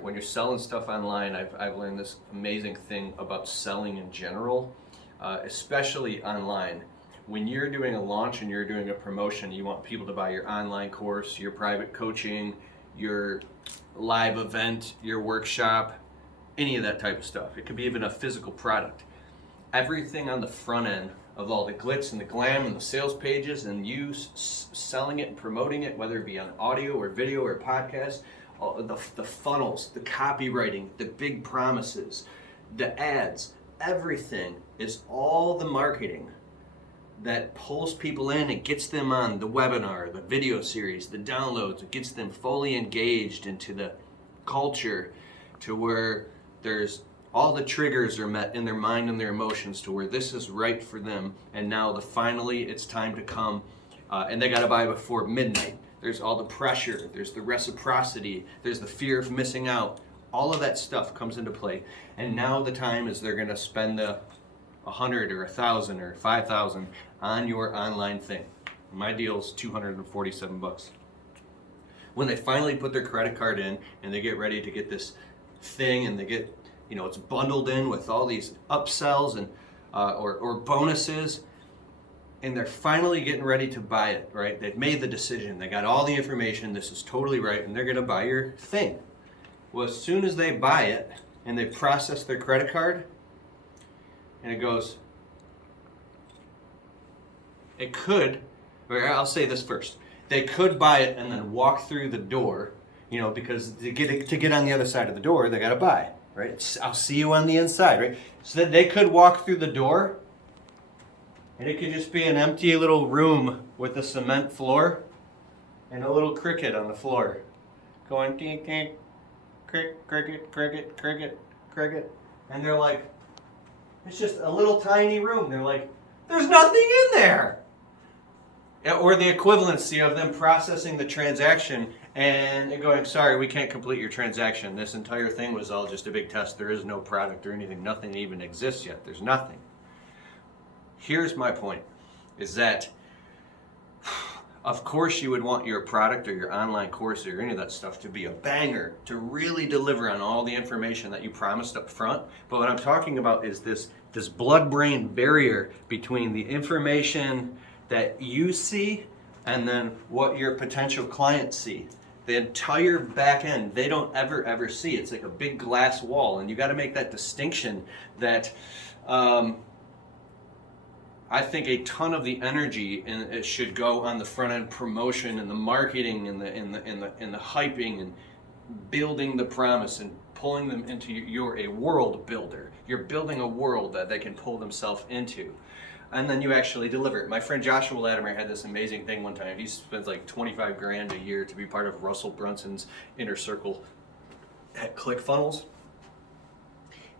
When you're selling stuff online, I've learned this amazing thing about selling in general, especially online. When you're doing a launch and you're doing a promotion, you want people to buy your online course, your private coaching, your live event, your workshop, any of that type of stuff. It could be even a physical product. Everything on the front end of all the glitz and the glam and the sales pages and you selling it and promoting it, whether it be on audio or video or podcast, the funnels, the copywriting, the big promises, the ads, everything is all the marketing that pulls people in and gets them on the webinar, the video series, the downloads. It gets them fully engaged into the culture to where there's all the triggers are met in their mind and their emotions to where this is right for them. And now finally it's time to come and they got to buy before midnight. There's all the pressure, there's the reciprocity, there's the fear of missing out. All of that stuff comes into play. And now the time is they're going to spend the 100 or 1,000 or 5,000 on your online thing. My deal's $247. When they finally put their credit card in and they get ready to get this thing and they get, it's bundled in with all these upsells and or bonuses, and they're finally getting ready to buy it, right? They've made the decision. They got all the information. This is totally right, and they're going to buy your thing. Well, as soon as they buy it and they process their credit card, and it goes, I'll say this first. They could buy it and then walk through the door, because to get on the other side of the door, they got to buy, right? I'll see you on the inside, right? So that they could walk through the door, and it could just be an empty little room with a cement floor and a little cricket on the floor going ding, ding, cricket, cricket, cricket, cricket. And they're like, it's just a little tiny room. They're like, there's nothing in there. Or the equivalency of them processing the transaction and going, sorry, we can't complete your transaction. This entire thing was all just a big test. There is no product or anything. Nothing even exists yet. There's nothing. Here's my point, is that, of course you would want your product or your online course or any of that stuff to be a banger, to really deliver on all the information that you promised up front. But what I'm talking about is this blood-brain barrier between the information that you see and then what your potential clients see. The entire back end, they don't ever see. It's like a big glass wall, and you got to make that distinction that I think a ton of the energy it should go on the front end promotion and the marketing and the hyping and building the promise and pulling them into you're a world builder. You're building a world that they can pull themselves into. And then you actually deliver it. My friend Joshua Latimer had this amazing thing one time. He spends like 25 grand a year to be part of Russell Brunson's inner circle at ClickFunnels.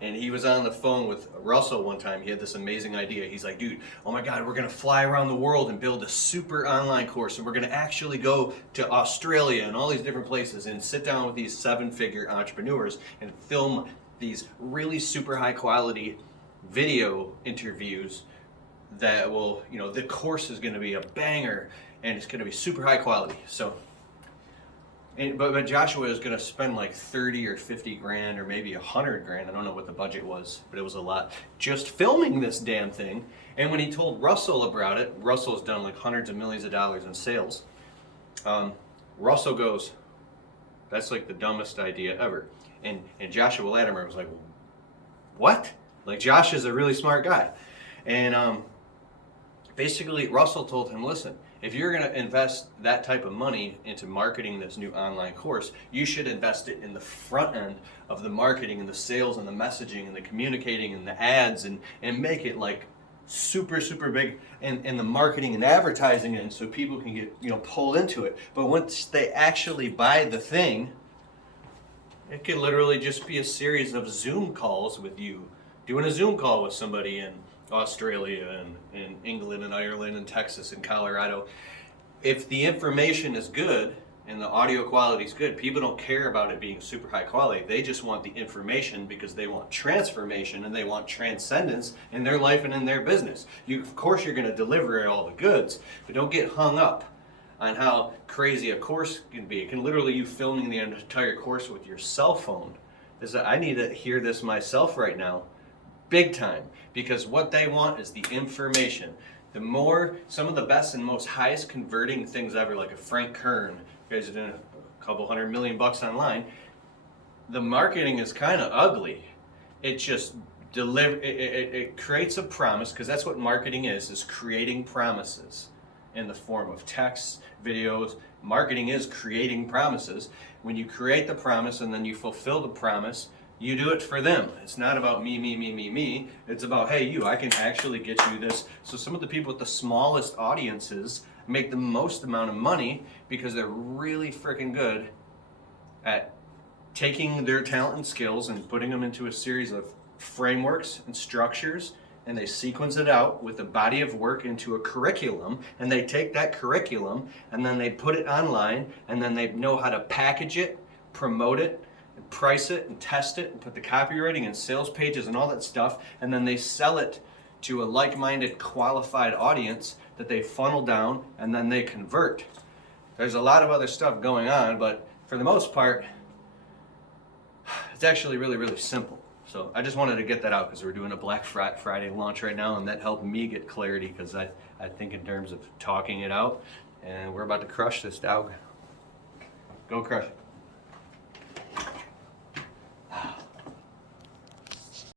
And he was on the phone with Russell one time. He had this amazing idea. He's like, dude, oh my God, we're going to fly around the world and build a super online course. And we're going to actually go to Australia and all these different places and sit down with these 7-figure entrepreneurs and film these really super high quality video interviews that will, the course is going to be a banger and it's going to be super high quality. But Joshua is going to spend like 30 or 50 grand or maybe 100 grand. I don't know what the budget was, but it was a lot. Just filming this damn thing. And when he told Russell about it, Russell's done like hundreds of millions of dollars in sales. Russell goes, that's like the dumbest idea ever. And Joshua Latimer was like, what? Like Josh is a really smart guy. And basically Russell told him, listen, if you're going to invest that type of money into marketing this new online course, you should invest it in the front end of the marketing and the sales and the messaging and the communicating and the ads and make it like super, super big in the marketing and advertising and so people can get, pulled into it. But once they actually buy the thing, it could literally just be a series of Zoom calls with you, doing a Zoom call with somebody in Australia and England and Ireland and Texas and Colorado. If the information is good and the audio quality is good, people don't care about it being super high quality. They just want the information because they want transformation and they want transcendence in their life and in their business. Of course you're going to deliver all the goods, but don't get hung up on how crazy a course can be. It can literally you filming the entire course with your cell phone. Is that I need to hear this myself right now, big time, because what they want is the information. The more, some of the best and most highest converting things ever, like a Frank Kern, you guys are doing a couple $100 million online. The marketing is kind of ugly. It just it creates a promise, because that's what marketing is creating promises in the form of texts, videos. Marketing is creating promises. When you create the promise and then you fulfill the promise, you do it for them. It's not about me, me, me, me, me. It's about, hey, you, I can actually get you this. So some of the people with the smallest audiences make the most amount of money because they're really freaking good at taking their talent and skills and putting them into a series of frameworks and structures, and they sequence it out with a body of work into a curriculum, and they take that curriculum and then they put it online, and then they know how to package it, promote it, and price it and test it and put the copywriting and sales pages and all that stuff, and then they sell it to a like-minded qualified audience that they funnel down, and then they convert. There's a lot of other stuff going on, but for the most part it's actually really, really simple. So I just wanted to get that out because we're doing a Black Friday launch right now, and that helped me get clarity, because I think in terms of talking it out, and we're about to crush this, dog. Go crush it.